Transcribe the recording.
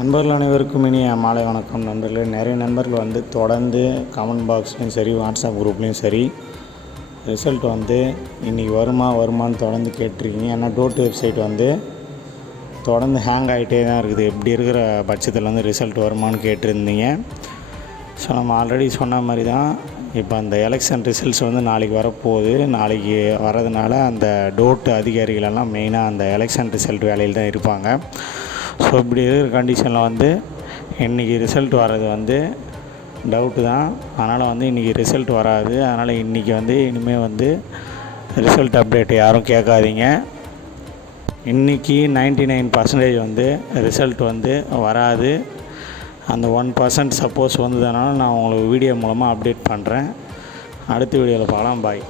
நண்பர்கள் அனைவருக்கும் இனிய மாலை வணக்கம். நண்பர்களே, நிறைய நண்பர்கள் வந்து தொடர்ந்து கமெண்ட் பாக்ஸ்லேயும் சரி, வாட்ஸ்அப் குரூப்லேயும் சரி, ரிசல்ட் வந்து இன்றைக்கி வருமானு தொடர்ந்து கேட்டிருக்கீங்க. ஏன்னா டோட் வெப்சைட் வந்து தொடர்ந்து ஹேங் ஆகிட்டே தான் இருக்குது. இப்படி இருக்கிற பட்சத்தில் வந்து ரிசல்ட் வருமானு கேட்டிருந்தீங்க. ஸோ நம்ம ஆல்ரெடி சொன்ன மாதிரி தான் இப்போ அந்த எலெக்ஷன் ரிசல்ட்ஸ் வந்து நாளைக்கு வரப்போகுது. நாளைக்கு வர்றதுனால அந்த டோட் அதிகாரிகளெல்லாம் மெயினாக அந்த எலெக்ஷன் ரிசல்ட் வேலையில் தான் இருப்பாங்க. ஸோ இப்படி இருக்கிற கண்டிஷனில் வந்து இன்றைக்கி ரிசல்ட் வர்றது வந்து டவுட்டு தான். அதனால் வந்து இன்றைக்கி ரிசல்ட் வராது. அதனால் இன்றைக்கி வந்து இனிமேல் வந்து ரிசல்ட் அப்டேட் யாரும் கேட்காதீங்க. இன்றைக்கி 99% வந்து ரிசல்ட் வந்து வராது. அந்த 1% சப்போஸ் வந்ததுனால நான் உங்களுக்கு வீடியோ மூலமாக அப்டேட் பண்ணுறேன். அடுத்த வீடியோவில் பார்க்கலாம். பாய்.